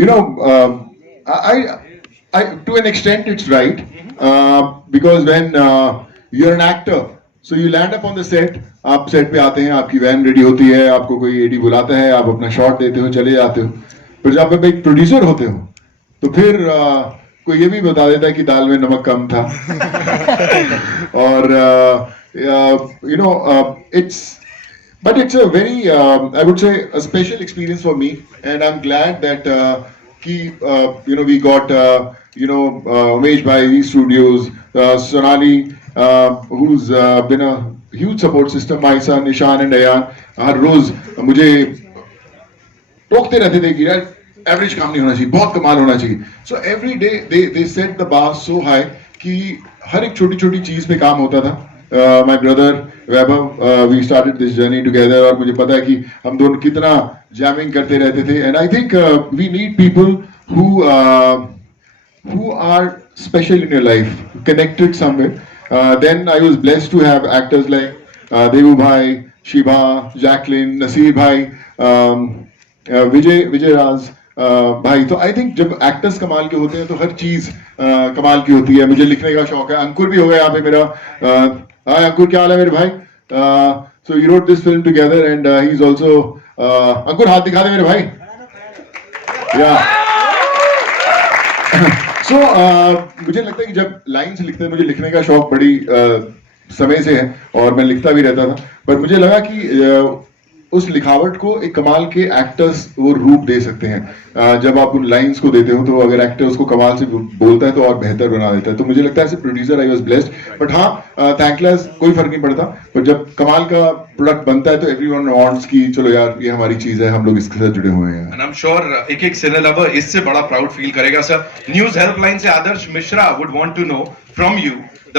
you know, I to an extent it's right, because when you're an actor, so you land up on the set. आप set पे आते हैं, आपकी van ready होती है, आपको कोई एडी बुलाता है, आप अपना शॉट देते हो, चले जाते हो. फिर जब आप एक प्रोड्यूसर होते हो, तो फिर कोई ये भी बता देता है कि दाल में नमक कम था. और you know, but it's a very, I would say, a special experience for me, and I'm glad that you know, we got Umesh Bhai Studios, Sonali, who's been a huge support system. My son Ishan and Ayan, हर रोज मुझे टोकते रहते थे कि यार average काम नहीं होना चाहिए, बहुत कमाल होना चाहिए. So every day they set the bar so high कि हर एक छोटी छोटी चीज पे काम होता था. My brother Vaibhav, we started this journey together, और मुझे पता है कि हम दोनों कितना जैमिंग करते रहते थे. And I think we need people who are special in your life, connected somewhere. Then I was blessed to have actors like Devu Bhai, Shiba, Jacqueline, Nasir Bhai, Vijay Raz भाई. तो I think जब actors कमाल के होते हैं तो हर चीज कमाल की होती है. मुझे लिखने का शौक है. अंकुर भी हो गया यहाँ पे मेरा. हाय अंकुर, क्या हाल है मेरे भाई? So we wrote this film together and he is also. Ankur हाथ दिखा दे मेरे भाई. या सो मुझे लगता है कि जब लाइन्स लिखते हैं, मुझे लिखने का शौक बड़ी समय से है और मैं लिखता भी रहता था. पर मुझे लगा कि उस लिखावट को एक कमाल के एक्टर्स वो रूप दे सकते हैं. जब आप उन लाइंस को देते हो, तो अगर एक्टर उसको कमाल से बोलता है तो और बेहतर बना देता है. तो मुझे लगता है as a producer I was blessed. But हाँ, थैंकलेस कोई फर्क नहीं पड़ता. पर जब कमाल का प्रोडक्ट बनता है तो एवरीवन वांट्स कि चलो यार ये हमारी चीज है, हम लोग इसके साथ जुड़े हुए हैं. एंड आई एम श्योर एक एक सिने लवर इससे बड़ा प्राउड फील करेगा. सर, न्यूज हेल्पलाइन से Adarsh Mishra would want to know from you,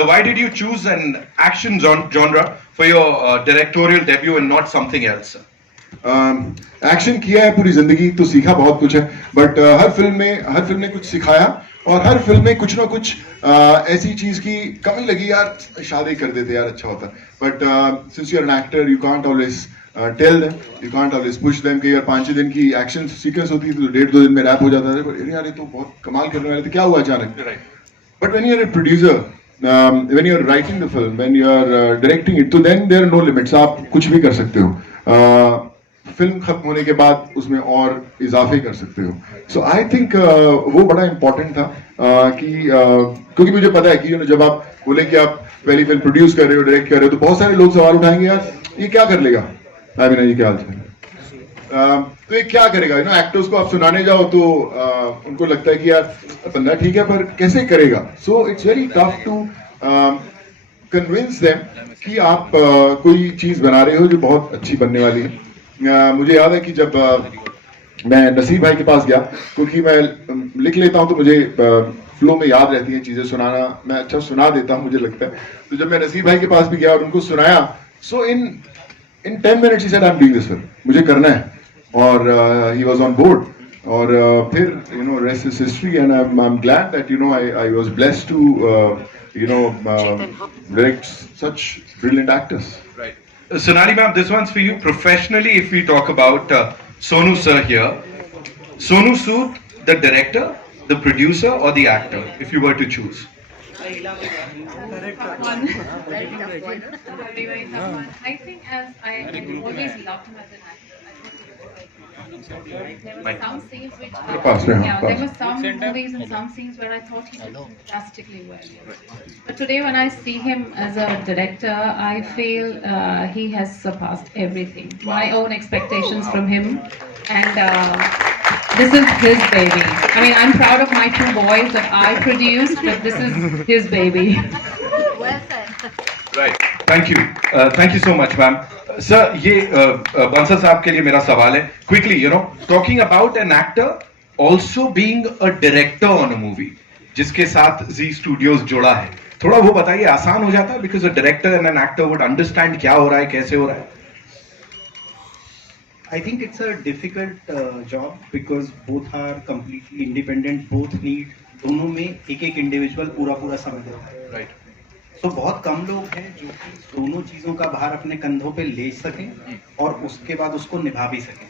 why did you choose an action genre for your directorial debut and not something else? Action किया है पूरी जिंदगी, तो सीखा बहुत कुछ है. बट हर फिल्म ने कुछ सिखाया, और हर फिल्म में कुछ ना कुछ ऐसी चीज की कमी लगी. यार शादी कर देते यार, अच्छा होता. But since you are an actor, you can't always tell them, you can't always push them कि यार 5-6 दिन की एक्शन सीक्वेंस होती है तो 1.5-2 दिन में रैप हो जाता है. पर यार ये तो बहुत कमाल करने वाले थे, क्या हुआ अचानक? But when you are a producer, when you are writing the film, when you are directing it, तो then there are no limits. आप कुछ भी कर सकते हो. फिल्म खत्म होने के बाद उसमें और इजाफे कर सकते हो. सो आई थिंक वो बड़ा इंपॉर्टेंट था कि क्योंकि मुझे पता है कि जब आप बोले कि आप पहली फिल्म प्रोड्यूस कर रहे हो, डायरेक्ट कर रहे हो, तो बहुत सारे लोग सवाल उठाएंगे, यार ये क्या कर लेगा? ये क्या हाल है? तो ये क्या करेगा? एक्टर्स को आप सुनाने जाओ तो उनको लगता है कि यार बंदा ठीक है पर कैसे करेगा. So it's very tough to convince them कि आप कोई चीज बना रहे हो जो बहुत अच्छी बनने वाली है. मुझे याद है कि जब मैं नसीर भाई के पास गया, क्योंकि मैं लिख लेता हूं तो मुझे फ्लो में याद रहती हैं चीजें. सुनाना मैं अच्छा सुना देता हूं मुझे लगता है. तो जब मैं नसीर भाई के पास भी गया और उनको सुनाया, सो इन 10 minutes he said I am doing this film, मुझे करना है. और ही वाज ऑन बोर्ड. और फिर rest is history. And I am glad that I was blessed to direct such brilliant actors. Right. Sonali ma'am, this one's for you. Professionally, if we talk about Sonu sir here, Sonu Sood, the director, the producer, or the actor, if you were to choose? Very tough one. I think as I always loved him as an actor. There were some scenes which there were some movies and some scenes where I thought he did fantastically well. But today when I see him as a director, I feel he has surpassed everything. My own expectations from him, and this is his baby. I mean, I'm proud of my 2 boys that I produced, but this is his baby. Well said. Right. Thank you so much, ma'am. Sir, ये बंसल साहब के लिए मेरा सवाल है. Quickly, talking about an actor also being a director on a movie, जिसके साथ जी studios जुड़ा है, थोड़ा वो बताइए. आसान हो जाता है because a director and an actor would understand क्या हो रहा है, कैसे हो रहा है? I think it's a difficult job because both are completely independent. Both need, दोनों में एक इंडिविजुअल पूरा समय देता है. राइट. तो बहुत कम लोग हैं जो कि दोनों चीजों का भार अपने कंधों पे ले सकें और उसके बाद उसको निभा भी सकें.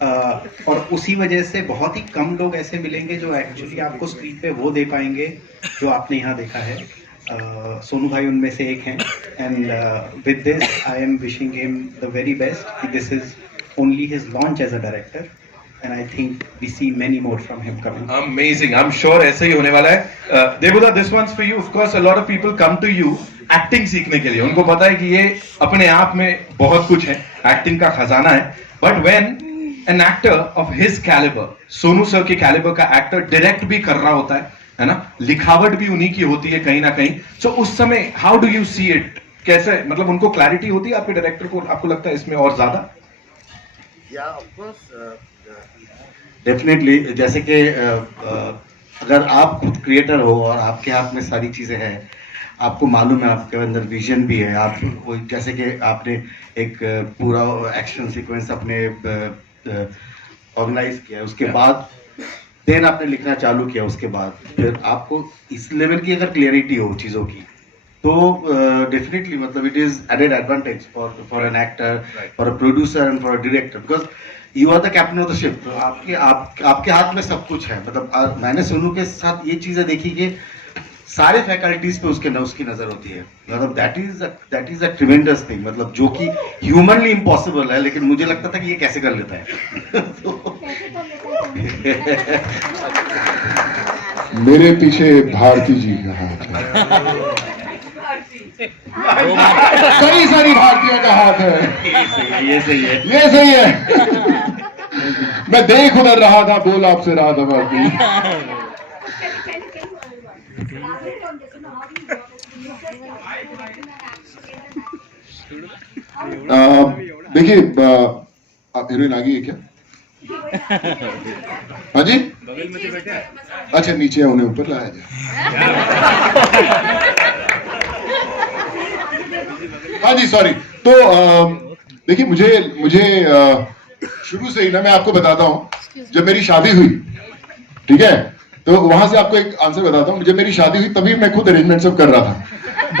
और उसी वजह से बहुत ही कम लोग ऐसे मिलेंगे जो एक्चुअली आपको स्क्रीन पे वो दे पाएंगे जो आपने यहाँ देखा है। सोनू भाई उनमें से एक हैं, and with this I am wishing him the very best. This is only his launch as a director, and I think we see many more from him coming. Amazing. I'm sure ऐसे ही होने वाला है। देवुदा, this one's for you. Of course, a lot of people come to you acting सीखने के लिए। उनको पता है कि ये अपने आप में बहुत कुछ है, acting का खजाना है। But when an actor of his caliber, Sonu sir के caliber का actor direct भी कर रहा होता है ना? लिखावट भी उन्हीं की होती है कहीं ना कहीं। So उस समय how do you see it? कैसे, मतलब उनको clarity होती है आपके डायरेक्टर को, आपको लगता है इसमें और ज्यादा? Yeah, of course. डेफिनेटली, जैसे कि अगर आप खुद क्रिएटर हो और आपके हाथ में सारी चीज़ें हैं, आपको मालूम है, आपके अंदर विजन भी है, आप वो जैसे कि आपने एक पूरा एक्शन सीक्वेंस अपने ऑर्गेनाइज किया, उसके बाद देन आपने लिखना चालू किया, उसके बाद फिर आपको इस लेवल की अगर क्लियरिटी हो चीज़ों की, तो डेफिनेटली मतलब it is added advantage for an actor, for a producer and for a director, because you are the captain of the ship. तो आपके हाथ में सब कुछ है। मतलब मैंने सोनू के साथ ये चीजें देखी कि सारे फैकल्टीज पे उसकी नजर होती है। मतलब that is a tremendous thing, मतलब जो कि ह्यूमनली इम्पॉसिबल है, लेकिन मुझे लगता था कि ये कैसे कर लेता है। मेरे पीछे भारती जी का हाथ है, कई सारी भारतीयों का हाथ है। ये सही है। ये सही है। मैं देख उधर रहा था, बोल आपसे रहा था भारती। देखिए, आप हीरोइन आ गई है क्या? हाँ जी, अच्छा नीचे है, उन्हें ऊपर लाया जाए। हाँ जी, सॉरी। तो देखिए, मुझे शुरू से ही ना, मैं आपको बताता हूँ, जब मेरी शादी हुई, ठीक है, तो वहां से आपको एक आंसर बताता हूँ। जब मेरी शादी हुई तभी मैं खुद अरेंजमेंट सब कर रहा था।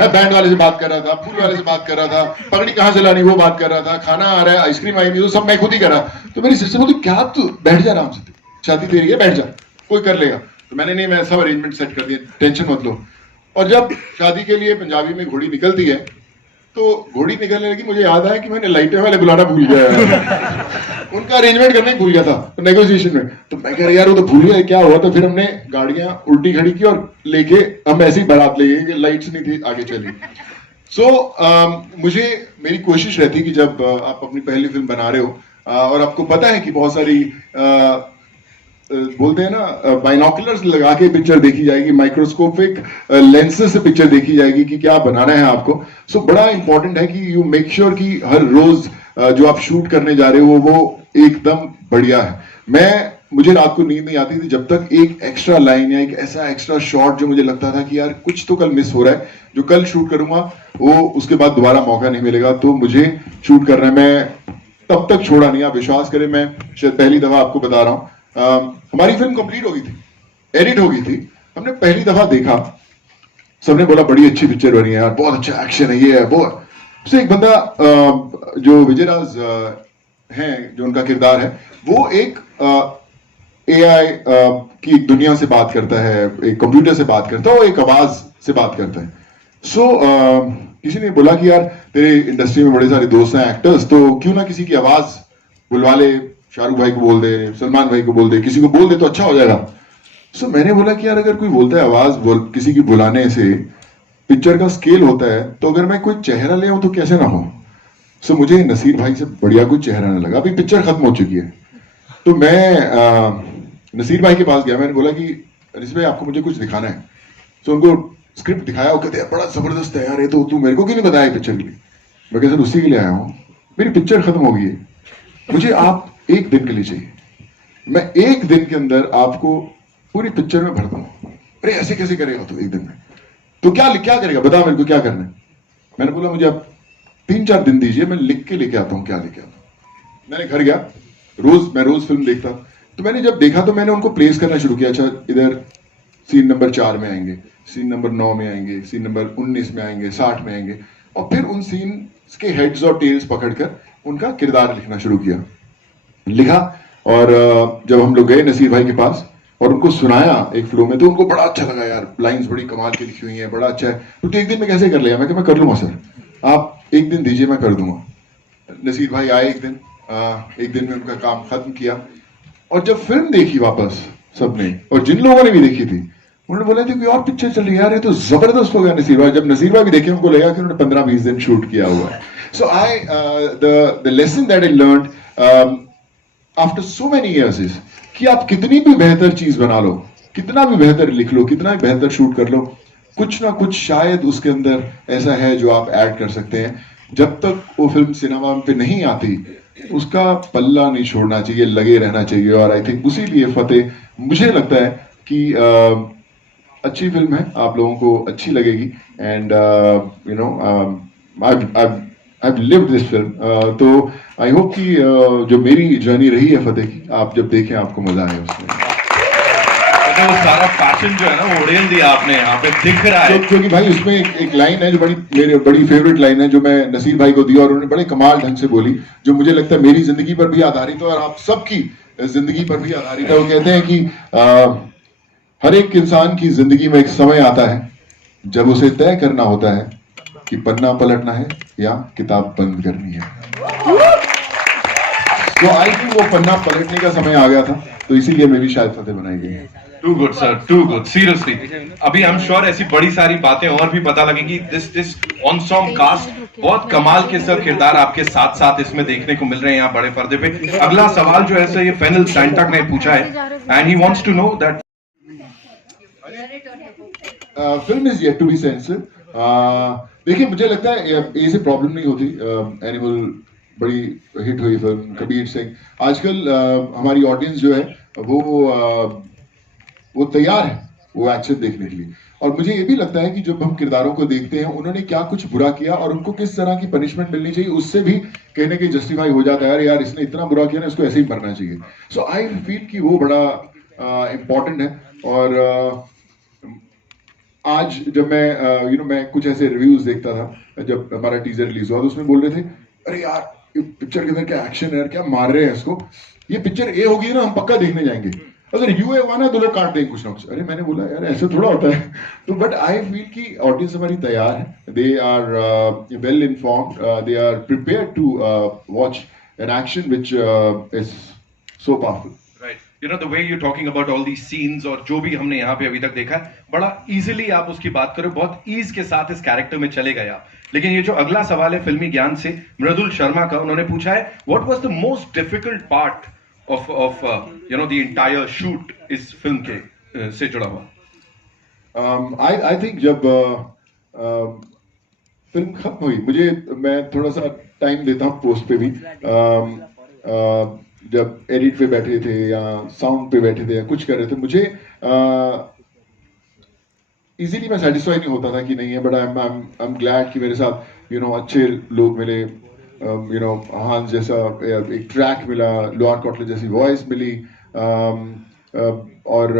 मैं बैंड वाले से बात कर रहा था, फूल वाले से बात कर रहा था, पगड़ी कहाँ से लानी वो बात कर रहा था, खाना आ रहा है, आइसक्रीम आई नहीं, तो सब मैं खुद ही कर रहा। तो मेरी सिस्टर बोलती, क्या तू बैठ जा आराम से, शादी तेरी है, बैठ जा, कोई कर लेगा। तो मैंने नहीं, मैं सब अरेंजमेंट सेट कर दिया, टेंशन मत लो। और जब शादी के लिए पंजाबी में घोड़ी निकलती है, तो घोड़ी निकलने लगी, मुझे याद आया कि मैंने लाइटें वाले बुलाना भूल गया। उनका अरेंजमेंट करने भूल गया था नेगोशिएशन में। तो मैं कह रहा यार, वो तो भूल गया, क्या हुआ? तो फिर हमने गाड़ियां उल्टी खड़ी की और लेके हम ऐसी बारात ले गए कि लाइट्स नहीं थी, आगे चली। मुझे, मेरी कोशिश रहती कि जब आप अपनी पहली फिल्म बना रहे हो और आपको पता है कि बहुत सारी बोलते हैं ना, बाइनोकुलर्स लगा के पिक्चर देखी जाएगी, माइक्रोस्कोपिक लेंसेज से पिक्चर देखी जाएगी कि क्या बनाना है आपको। सो बड़ा इंपॉर्टेंट है कि यू मेक श्योर कि हर रोज जो आप शूट करने जा रहे हो वो एकदम बढ़िया है। मुझे रात को नींद नहीं आती थी जब तक एक एक्स्ट्रा लाइन या एक ऐसा एक्स्ट्रा शॉट जो मुझे लगता था कि यार कुछ तो कल मिस हो रहा है, जो कल शूट करूंगा वो उसके बाद दोबारा मौका नहीं मिलेगा, तो मुझे शूट करना है। मैं तब तक छोड़ा नहीं, आप विश्वास करें। मैं शायद पहली दफा आपको बता रहा हूँ, हमारी फिल्म कंप्लीट हो गई थी, एडिट हो गई थी, हमने पहली दफा देखा, सबने बोला बड़ी अच्छी पिक्चर बनी है यार, बहुत अच्छा एक्शन है, ये है वो। उससे एक बंदा जो विजयराज हैं, जो उनका किरदार है, वो एक AI की दुनिया से बात करता है, एक कंप्यूटर से बात करता है, वो एक आवाज से बात करता है। किसी ने बोला कि यार तेरे इंडस्ट्री में बड़े सारे दोस्त हैं एक्टर्स, तो क्यों ना किसी की आवाज बुलवा ले, शाहरुख भाई को बोल दे, सलमान भाई को बोल दे, किसी को बोल दे तो अच्छा हो जाएगा। मैंने बोला कि यार अगर कोई बोलता है आवाज किसी की बुलाने से पिक्चर का स्केल होता है, तो अगर मैं कोई चेहरा ले आऊं तो कैसे ना हो। मुझे नसीर भाई से बढ़िया कोई चेहरा ना लगा। अभी पिक्चर खत्म हो चुकी है, तो मैं नसीर भाई के पास गया, मैंने बोला कि नसीर भाई आपको मुझे कुछ दिखाना है। उनको स्क्रिप्ट दिखाया, वो कहते हैं बड़ा जबरदस्त है यार, ये तो तू मेरे को क्यों नहीं बताया पिक्चर के लिए। मैं कहता उसी के लिए आया हूँ, मेरी पिक्चर खत्म हो गई है, मुझे आप एक दिन के लिए चाहिए, मैं एक दिन के अंदर आपको पूरी पिक्चर में भर दूंगा। अरे ऐसे कैसे करेगा तो एक दिन में? तो क्या करेगा, बता मेरे को क्या करना है। मैंने बोला मुझे आप 3-4 दिन दीजिए, मैं लिख के लेके आता हूँ क्या लेके आता हूँ। मैंने घर गया, मैं रोज फिल्म देखता, तो मैंने जब देखा तो मैंने उनको प्लेस करना शुरू किया। अच्छा इधर सीन नंबर 4 में आएंगे, सीन नंबर 9 में आएंगे, सीन नंबर 19 में आएंगे, 60 में आएंगे, और फिर उन सीन के हेड्स और टेल्स पकड़कर उनका किरदार लिखना शुरू किया। लिखा, और जब हम लोग गए नसीर भाई के पास और उनको सुनाया एक फ्लो में, तो उनको बड़ा अच्छा लगा यार, लाइंस बड़ी कमाल की लिखी हुई हैं, बड़ा अच्छा है। तो एक दिन में कैसे कर लिया? मैं कर लूंगा सर, आप एक दिन दीजिए, मैं कर दूंगा। नसीर भाई आए एक दिन में उनका काम खत्म किया, और जब फिल्म देखी वापस सबने, और जिन लोगों ने भी देखी थी, उन्होंने बोला था कोई और पिक्चर चल रही है यार, ये तो जबरदस्त हो गया नसीर भाई। जब नसीर भाई भी देखे, उनको लगा कि उन्होंने 15-20 दिन शूट किया हुआ है। So I the lesson that I learned after so many years is कि आप कितनी भी बेहतर चीज बना लो, कितना भी बेहतर लिख लो, कितना भी बेहतर शूट कर लो, कुछ ना कुछ शायद उसके अंदर ऐसा है जो आप ऐड कर सकते हैं। जब तक वो फिल्म सिनेमा पे नहीं आती, उसका पल्ला नहीं छोड़ना चाहिए, लगे रहना चाहिए। और आई थिंक उसी लिए फतेह, मुझे लगता है कि अच्छी फिल्म है, आप लोगों को अच्छी लगेगी। And you know I've lived this film, तो आई होप कि जो मेरी जर्नी रही है फतेह की, आप जब देखें आपको मजा आए उसमें। तो वो सारा पैशन जो है ना, वो उड़ेल दिया आपने, यहाँ पे दिख रहा है। क्योंकि भाई उसमें एक लाइन है जो बड़ी फेवरेट लाइन है, जो मैं नसीर भाई को दी और उन्होंने बड़े कमाल ढंग से बोली, जो मुझे लगता है मेरी जिंदगी पर भी आधारित है और आप सबकी जिंदगी पर भी आधारित है। वो कहते हैं कि हर एक इंसान की जिंदगी में एक समय आता है जब उसे तय करना होता है कि पन्ना पलटना है या किताब बंद करनी है। तो आई थिंक वो पन्ना पलटने का समय आ गया था, तो इसीलिए मेरी शायद फतेह बनाई गई है। Too good sir, too good, seriously. अभी आई एम श्योर ऐसी बड़ी सारी बातें और भी पता लगेंगी। दिस ऑनसॉम कास्ट, बहुत कमाल के सर किरदार आपके साथ साथ इसमें देखने को मिल रहे हैं यहाँ बड़े पर्दे पे। अगला सवाल जो है सर, ये फेनिल सैंटक ने पूछा है, and he wants to know that film is yet to be censored. देखिए, मुझे लगता है ये से प्रॉब्लम नहीं होती। एनिमल बड़ी हिट हुई फिल्म, कबीर सिंह। आजकल हमारी ऑडियंस जो है वो तैयार है वो एक्शन देखने के लिए। और मुझे ये भी लगता है कि जब हम किरदारों को देखते हैं, उन्होंने क्या कुछ बुरा किया और उनको किस तरह की पनिशमेंट मिलनी चाहिए, उससे भी कहने के जस्टिफाई हो जाता है, यार इसने इतना बुरा किया ना, इसको ऐसे ही मरना चाहिए। सो आई फील कि वो बड़ा इम्पोर्टेंट है। और आज जब मैं मैं कुछ ऐसे रिव्यूज देखता था जब हमारा टीजर रिलीज हुआ, तो उसमें बोल रहे थे, अरे यार ये पिक्चर के अंदर क्या एक्शन है यार, क्या मार रहे हैं इसको, ये पिक्चर ए होगी ना, हम पक्का देखने जाएंगे, अगर यूए हुआ ना तो लोग काट देंगे कुछ ना कुछ। अरे मैंने बोला यार ऐसे थोड़ा होता है। तो बट आई फील कि ऑडियंस हमारी तैयार है, they are well informed, they are prepared to watch an action which is so powerful. You know, the way you're talking about all these scenes और जो भी हमने यहाँ पे अभी तक देखा है, बड़ा इजीली आप उसकी बात करो, बहुत ईज के साथ इस कैरेक्टर में चले गए आप। लेकिन ये जो अगला सवाल है फिल्मी ज्ञान से मृदुल शर्मा का, उन्होंने पूछा है, what was the most difficult part of you know the entire shoot इस फिल्म के से जुड़ा हुआ? आई थिंक जब फिल्म खत्म हुई, मैं थोड़ा सा टाइम देता हूँ पोस्ट पे भी। जब एडिट पे बैठे थे या साउंड पे बैठे थे या कुछ कर रहे थे, मुझे इजीली मैं सेटिस्फाई नहीं होता था कि नहीं है, बट आई एम ग्लैड कि मेरे साथ अच्छे लोग मिले। हांस जैसा एक ट्रैक मिला, लोअर कॉटले जैसी वॉइस मिली, और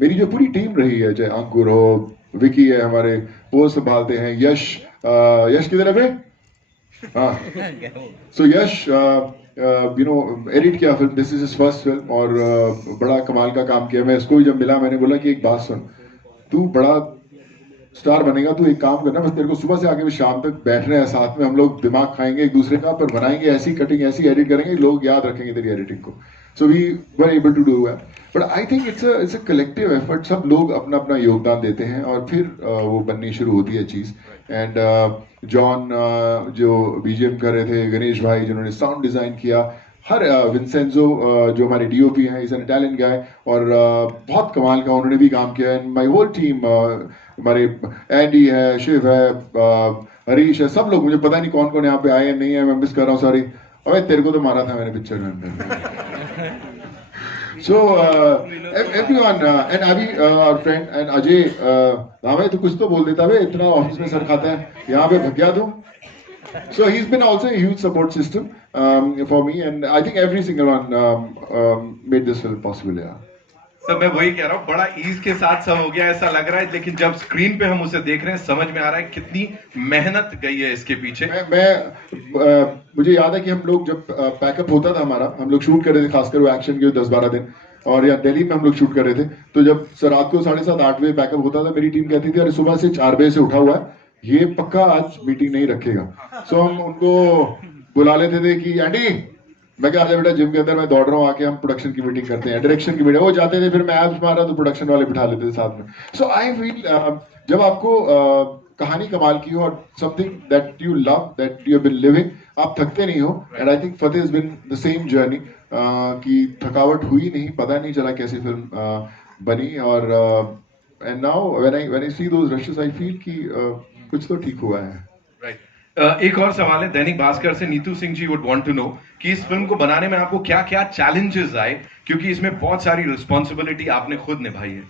मेरी जो पूरी टीम रही है, चाहे अंकुर हो, विकी है हमारे, वो संभालते हैं, यश किधर है बे? हाँ, सो यश एडिट किया film, this is his first film, और बड़ा कमाल का काम किया। मैं इसको भी जब मिला, मैंने बोला कि एक बात सुन, तू बड़ा स्टार बनेगा, तू एक काम करना, बस तेरे को सुबह से आके शाम तक बैठ रहे हैं साथ में, हम लोग दिमाग खाएंगे एक दूसरे का, पर बनाएंगे ऐसी कटिंग, ऐसी एडिट करेंगे, लोग याद रखेंगे तेरी एडिटिंग को। So we were able to do that. But I think it's a collective effort, सब लोग अपना अपना योगदान देते हैं और फिर वो बननी शुरू होती है चीज़। एंड जॉन जो बीजीएम कर रहे थे, गणेश भाई जिन्होंने साउंड डिज़ाइन किया, हर विंसेंजो जो हमारे डीओपी हैं, इज एन इटालियन गाय, और बहुत कमाल का उन्होंने भी काम किया। एंड माय होल टीम, हमारे एंडी है, शिव है, हरीश है, सब लोग, मुझे पता नहीं कौन कौन यहाँ पे आए हैं नहीं है, मैं मिस कर रहा हूँ, सॉरी। अबे तेरे को तो मारा था मैंने पिक्चर में। So everyone and Avi our friend and Ajay, भाई तू कुछ तो बोल देता है, इतना ऑफिस में सर खाता है, यहाँ पे भग गया तू। So he's been also a huge support system for me, and I think every single one made this film possible. Yeah. सब मैं वही कह रहा हूँ, बड़ा ईज के साथ सब हो गया ऐसा लग रहा है, लेकिन जब स्क्रीन पे हम उसे देख रहे हैं समझ में आ रहा है कितनी मेहनत गई है इसके पीछे। मुझे याद है कि हम लोग जब पैकअप होता था हमारा, हम लोग शूट कर रहे थे, खासकर वो एक्शन के 10-12 दिन, और यहाँ दिल्ली में हम लोग शूट कर रहे थे, तो जब रात को 7:30-8 बजे पैकअप होता था, मेरी टीम कहती थी अरे सुबह से 4 बजे से उठा हुआ है, ये पक्का आज मीटिंग नहीं रखेगा। सो हम उनको बुला लेते थे कि एंडी, मैं क्या आजा बेटा जिम के अंदर, मैं दौड़ रहा हूँ, आके हम प्रोडक्शन की मीटिंग करते हैं, डायरेक्शन की मीटिंग। वो जाते थे, फिर मैं एब्स मारा तो प्रोडक्शन वाले बिठा लेते थे साथ में। सो आई फील जब आपको कहानी कमाल की हो और something that you love, that you have been living, आप थकते नहीं हो। And I think Fateh has been the same journey, कि थकावट हुई नहीं, पता नहीं चला कैसी फिल्म बनी। और and now when I see those rushes I feel कि कुछ तो ठीक हुआ है। एक और सवाल है दैनिक भास्कर से, Neetu Singh ji would want to no कि इस फिल्म को बनाने में आपको क्या क्या चैलेंजेस आए, क्योंकि इसमें बहुत सारी रिस्पॉन्सिबिलिटी आपने खुद निभाई है।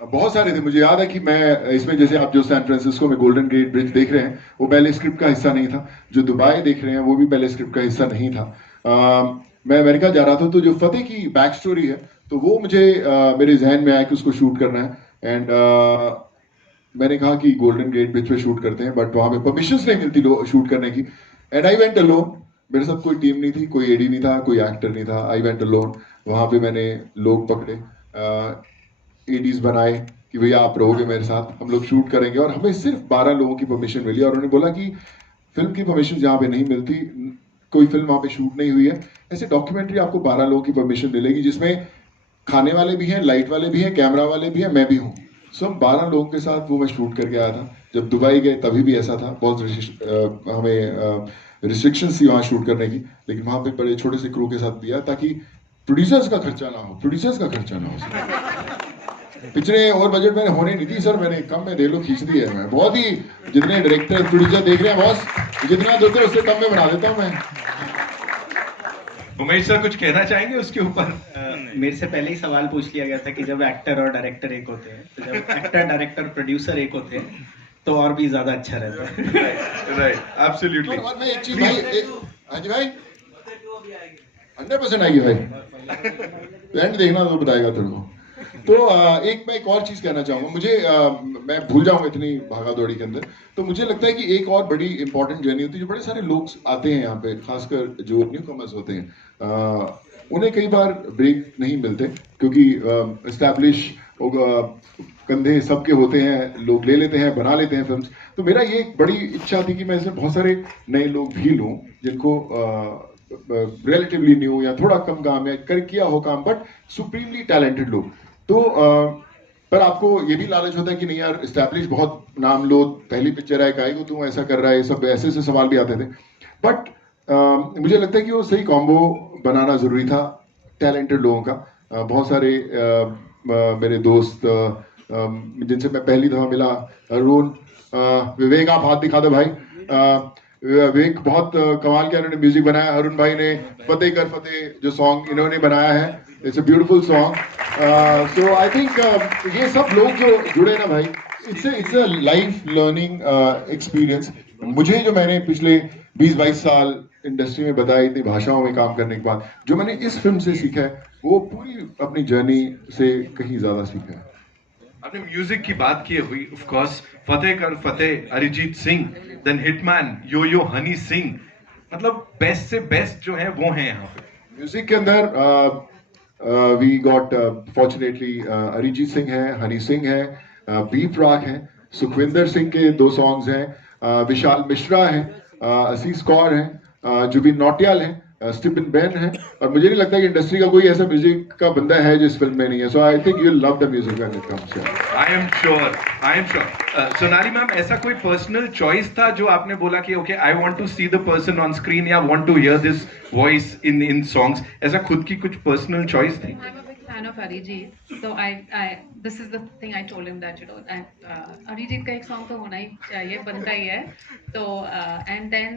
बहुत सारे थे। मुझे याद है कि मैं इसमें, जैसे आप जो सैन फ्रांसिस्को में गोल्डन गेट ब्रिज देख रहे हैं, वो पहले स्क्रिप्ट का हिस्सा नहीं था। जो दुबई देख रहे हैं वो भी पहले स्क्रिप्ट का हिस्सा नहीं था। मैं अमेरिका जा रहा था, तो जो फतेह की बैक स्टोरी है, तो वो मुझे मेरे जहन में आया कि उसको शूट करना है। एंड मैंने कहा कि गोल्डन गेट ब्रिज पे शूट करते हैं, बट वहां पे परमिशंस नहीं मिलती शूट करने की। एंड आई वेंट अलोन, मेरे साथ कोई टीम नहीं थी, कोई एडी नहीं था, कोई एक्टर नहीं था। आई वेंट अलोन, वहां पे मैंने लोग पकड़े, एडीज बनाए कि भैया आप रहोगे मेरे साथ, हम लोग शूट करेंगे। और हमें सिर्फ 12 लोगों की परमिशन मिली, और उन्होंने बोला कि फिल्म की परमिशन यहाँ पे नहीं मिलती, कोई फिल्म वहां पे शूट नहीं हुई है, ऐसे डॉक्यूमेंट्री आपको 12 लोगों की परमिशन मिलेगी, जिसमें खाने वाले भी हैं, लाइट वाले भी हैं, कैमरा वाले भी हैं, मैं भी हूँ। सो हम 12 लोगों के साथ वो मैं शूट करके आया था। जब दुबई गए तभी भी ऐसा था, बहुत हमें रिस्ट्रिक्शंस थी वहाँ शूट करने की, लेकिन वहाँ पे बड़े छोटे से क्रू के साथ दिया, ताकि प्रोड्यूसर्स का खर्चा ना हो, पिछले और बजट में होने नहीं थी सर, मैंने कम में दे लो खींच दी है। मैं बहुत ही, जितने डायरेक्टर प्रोड्यूसर देख रहे हैं बॉस, जितना देते हैं उससे कम में बना देता हूँ मैं। उमेश सर कुछ कहना चाहेंगे उसके ऊपर? मेरे से पहले ही सवाल पूछ लिया गया था कि जब एक्टर और डायरेक्टर एक होते हैं, तो जब एक्टर डायरेक्टर प्रोड्यूसर एक होते हैं तो और भी ज्यादा अच्छा रहता है। Right, absolutely. और मैं एक चीज भाई, हाँ जी भाई 100% आएगी भाई, एंड देखना तो बताएगा तेरे को। तो मैं एक और चीज कहना चाहूंगा, मुझे मैं भूल जाऊंगा इतनी भागा दौड़ी के अंदर, तो मुझे लगता है कि एक और बड़ी इंपॉर्टेंट जर्नी होती है। जो बड़े सारे लोग आते हैं यहाँ पे, खासकर जो न्यू कमर्स होते हैं, उन्हें कई बार ब्रेक नहीं मिलते, क्योंकि एस्टैब्लिश कंधे सबके होते हैं, लोग ले लेते हैं, बना लेते हैं फिल्म्स। तो मेरा ये एक बड़ी इच्छा थी कि मैं इसमें बहुत सारे नए लोग भी लूँ, जिनको रिलेटिवली न्यू या थोड़ा कम काम या किया हो काम, बट सुप्रीमली टैलेंटेड लोग। तो पर आपको ये भी लालच होता है कि नहीं यार, एस्टैब्लिश बहुत नाम लो, पहली पिक्चर है, काहे को तू ऐसा कर रहा है, सब ऐसे से सवाल भी आते थे। बट मुझे लगता है कि वो सही कॉम्बो बनाना जरूरी था टैलेंटेड लोगों का। बहुत सारे मेरे दोस्त जिनसे मैं पहली दफा मिला, अरुण, विवेक, आप हाथ दिखा दो भाई। विवेक बहुत कमाल के उन्होंने म्यूजिक बनाया। अरुण भाई ने फतेह कर फतेह जो सॉन्ग इन्होंने बनाया है, it's a beautiful song. So I think ये सब लोग जो जुड़े ना भाई, it's a life learning experience. मुझे जो मैंने पिछले 20-22 साल इंडस्ट्री में बताया, इतनी भाषाओं में काम करने के बाद, जो मैंने इस फिल्म से सीखा है, वो पूरी अपनी जर्नी से कहीं ज्यादा सीखा है। आपने म्यूजिक की बात की हुई, ऑफ कोर्स फतेह कर फतेह, अरिजीत सिंह, देन हिटमैन, यो यो हनी सिंह, मतलब बेस्ट से बेस्ट जो है वो है यहाँ पे। म्यूजिक के अंदर we got fortunately Arijit Singh है, हनी सिंह है, बी प्राक है, सुखविंदर सिंह के 2 सॉन्ग्स हैं, विशाल मिश्रा है, असीस कौर है, जुबिन नौटियाल है, स्टीफन बेन है, और मुझे नहीं लगता कि इंडस्ट्री का कोई ऐसा म्यूजिक का बंदा है जो इस फिल्म में नहीं है। So I think you love the music when it comes. I am sure. Sonali ma'am, ऐसा कोई पर्सनल चॉइस था जो आपने बोला कि okay I want to see the person on screen, या want to hear this voice in songs, ऐसा खुद की कुछ पर्सनल चॉइस थी? I'm a big fan of Arijit, so this is the thing I told him that Arijit का एक song तो होना ही चाहिए, बनता ही है। तो and then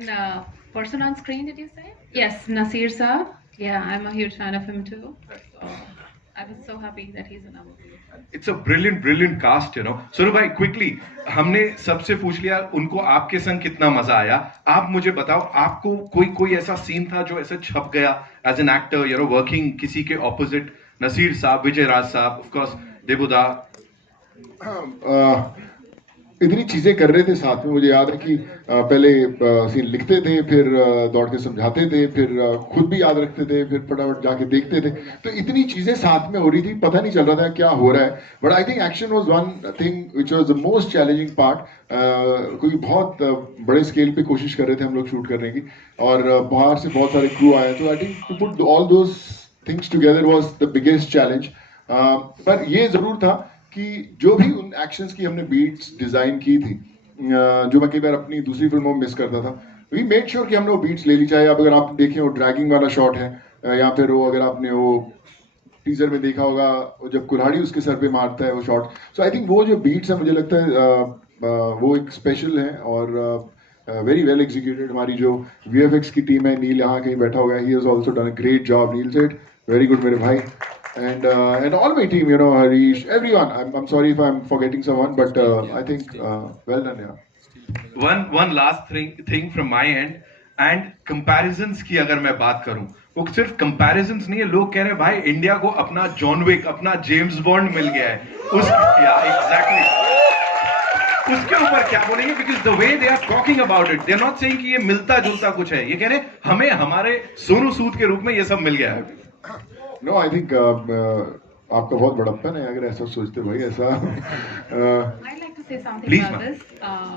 person on screen, did you say? Yes, Nasir Saab. Yeah, I'm a huge fan of him too. So I was so happy that he's in our movie. It's a brilliant cast, you know. सुरू भाई, quickly, हमने सबसे पूछ लिया उनको आपके संग कितना मजा आया। आप मुझे बताओ, आपको कोई ऐसा सीन था जो ऐसा छप गया as an actor, you know, working किसी के opposite, Nasir Saab, Vijay Raj Saab, of course, Debuda. इतनी चीजें कर रहे थे साथ में. मुझे याद है कि पहले सीन लिखते थे, फिर दौड़ के समझाते थे, फिर खुद भी याद रखते थे, फिर फटाफट जाके देखते थे. तो इतनी चीजें साथ में हो रही थी, पता नहीं चल रहा था क्या हो रहा है. But I think action was one thing which was the most challenging part. क्योंकि बहुत बड़े स्केल पे कोशिश कर रहे थे हम लोग शूट करने की, और बाहर से बहुत सारे क्रू आए. तो I think to put all those things together was the biggest challenge. पर ये जरूर था कि जो भी उन एक्शंस की हमने बीट्स डिजाइन की थी, जो मैं कई बार अपनी दूसरी फिल्मों में मिस करता था, वी मेड श्योर कि हमने वो बीट्स ले ली. चाहे अब अगर आप देखें वो ड्रैगिंग वाला शॉट है, या फिर वो अगर आपने वो टीजर में देखा होगा वो जब कुल्हाड़ी उसके सर पे मारता है वो शॉट. सो आई थिंक वो जो बीट्स है मुझे लगता है वो एक स्पेशल है और वेरी वेल एग्जीक्यूटेड. हमारी जो VFX की टीम है, नील यहाँ कहीं बैठा हुआ है, he has also done a great job. Neel said very good मेरे भाई. And all my team, you know, Harish, everyone. I'm sorry if I'm forgetting someone, but I think well done, yeah. One last thing from my end, and comparisons की अगर मैं बात करूं, वो सिर्फ comparisons नहीं है. लोग कह रहे हैं भाई इंडिया को अपना जॉन विक, अपना जेम्स बॉन्ड मिल गया है. एग्जैक्टली उसके ऊपर क्या बोलेंगे? Because the way they are talking about it, they are not saying कि ये मिलता जुलता कुछ है. ये कह रहे हैं हमें हमारे सोनू सूद के रूप में ये सब मिल गया है. No, I think आपका बहुत बड़प्पन है अगर ऐसा सोचते भाई. ऐसा I'd like to say something Please, about ma'am. this.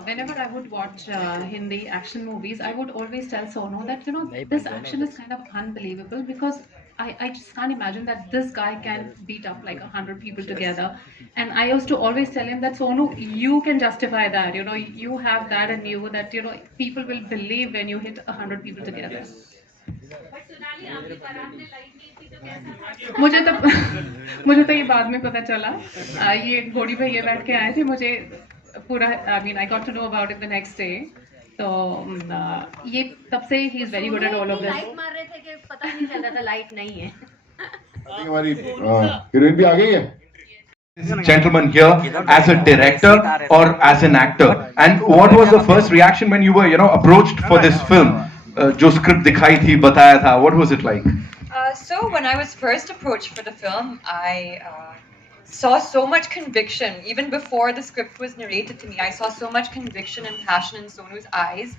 Whenever I would watch Hindi action movies, I would always tell Sonu that, you know, this action is kind of unbelievable because I just can't imagine that this guy can beat up like 100 people together. And I used to always tell him that, Sonu, you can justify that. You know, you have that in you that, you know, people will believe when you hit 100 people together. मुझे तो ये बाद में पता चला. ये घोड़ी पे ये बैठ के आए थे, मुझे पूरा I mean I got to know about it the next day. तो ये तब से ही is very good at all of this. Light मार रहे थे कि पता ही नहीं चल रहा था लाइट नहीं है. हमारी हीरोइन भी आ गई है. Gentleman here as a director or as an actor, and what was the first reaction when you were, you know, approached for this film? जो स्क्रिप्ट दिखाई थी, बताया था, what was it like? So when I was first approached for the film, I saw so much conviction. Even before the script was narrated to me, I saw so much conviction and passion in Sonu's eyes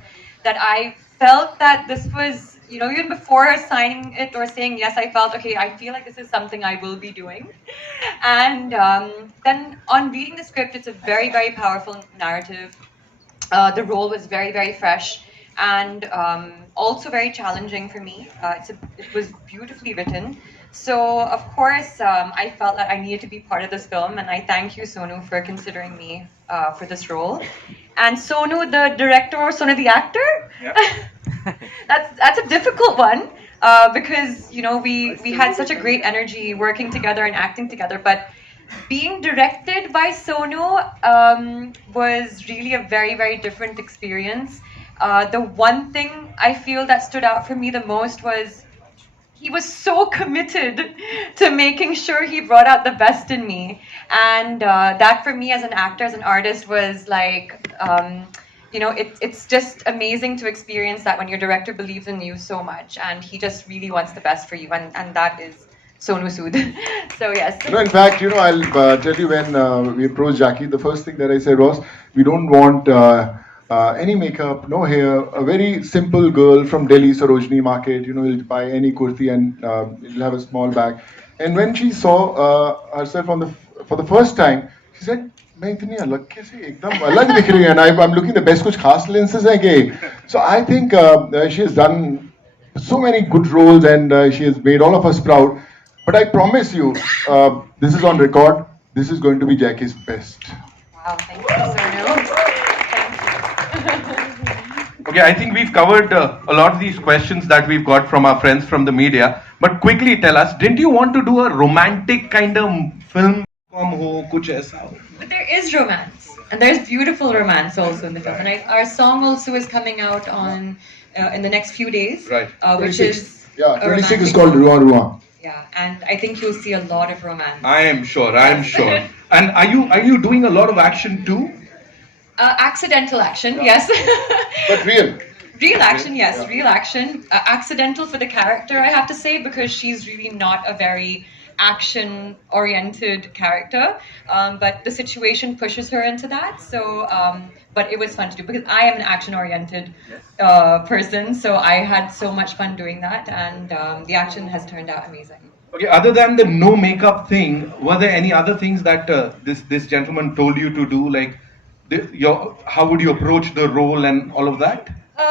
that I felt that this was, you know, even before signing it or saying yes, I felt, okay, I feel like this is something I will be doing. And then on reading the script, it's a very, very powerful narrative. The role was very, very fresh. And also very challenging for me. It was beautifully written. So, of course, I felt that I needed to be part of this film, and I thank you, Sonu, for considering me for this role. And Sonu, the director, or Sonu, the actor? Yep. That's a difficult one, because, you know, we had such a great energy working together and acting together, but being directed by Sonu was really a very, very different experience. The one thing I feel that stood out for me the most was he was so committed to making sure he brought out the best in me. And that for me as an actor, as an artist, was like, you know, it's just amazing to experience that when your director believes in you so much and he just really wants the best for you. And that is Sonu Sood. So yes. No, in fact, you know, I'll tell you when we approached Jackie, the first thing that I said was, we don't want any makeup, no hair, a very simple girl from Delhi, Sarojini Market, you know, you'll buy any kurti and you'll have a small bag. And when she saw herself for the first time, she said, मैं इतनी अलग कैसे एकदम अलग दिख रही है, and I'm looking the best. कुछ खास lenses हैं क्या? So I think she has done so many good roles and she has made all of us proud. But I promise you, this is on record. This is going to be Jackie's best. Wow, thank you, Sonu. Okay, I think we've covered a lot of these questions that we've got from our friends from the media. But quickly tell us, didn't you want to do a romantic kind of film? Kuch aisa ho? But there is romance, and there's beautiful romance also in the film. And our song also is coming out on in the next few days, Right. Which 26. is Yeah, a 26 is romantic called song. Ruan Ruan. Yeah, and I think you'll see a lot of romance. I am sure. And are you doing a lot of action too? Accidental action, yes. But real. Real action, yes, real action. Accidental for the character, I have to say, because she's really not a very action-oriented character, but the situation pushes her into that. So, but it was fun to do because I am an action-oriented person, so I had so much fun doing that, and the action has turned out amazing. Okay, other than the no makeup thing, were there any other things that this gentleman told you to do? Like, how would you approach the role and all of that?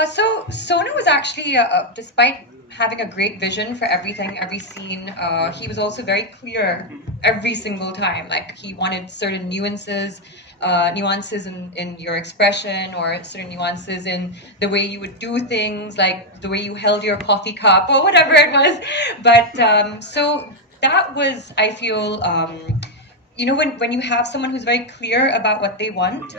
So Sonu was actually, despite having a great vision for everything, every scene, he was also very clear every single time. Like he wanted certain nuances in your expression, or certain nuances in the way you would do things, like the way you held your coffee cup or whatever it was. But so that was, I feel, you know, when you have someone who's very clear about what they want,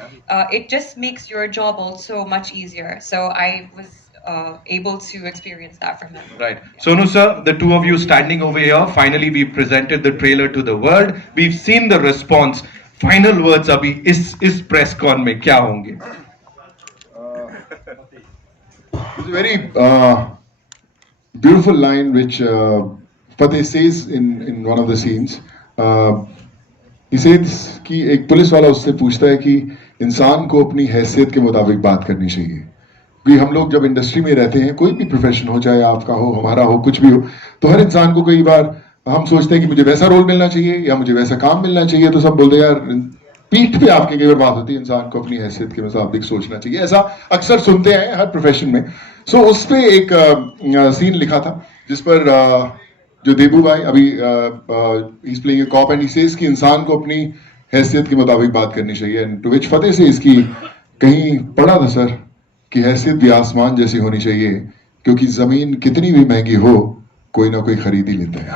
it just makes your job also much easier. So I was able to experience that from him. Right. Sonu sir, the two of you standing over here, finally we presented the trailer to the world. We've seen the response. Final words abhi is press con mein kya honge? It's a very beautiful line which Fateh says in one of the scenes. He says कि एक police वाला उससे पूछता है कि इंसान को अपनी हैसियत के मुताबिक बात करनी चाहिए, क्योंकि हम लोग जब इंडस्ट्री में रहते हैं, कोई भी प्रोफेशन हो, चाहे आपका हो, हमारा हो, कुछ भी हो, तो हर इंसान को कई बार हम सोचते हैं कि मुझे वैसा रोल मिलना चाहिए या मुझे वैसा काम मिलना चाहिए, तो सब बोलते हैं यार पीठ पे आपके कई बार बात होती है, इंसान को अपनी हैसियत के मुताबिक सोचना चाहिए, ऐसा अक्सर सुनते हैं हर प्रोफेशन में. सो उस पे एक सीन लिखा था जिस पर जो देबू भाई अभी he is playing a cop and he says कि इंसान को अपनी हैसियत के मुताबिक बात करनी चाहिए, एंड टू विच फतेह से इसकी कहीं पढ़ा था सर कि हैसियत भी आसमान जैसी होनी चाहिए, क्योंकि जमीन कितनी भी महंगी हो, कोई ना कोई खरीद ही लेता है.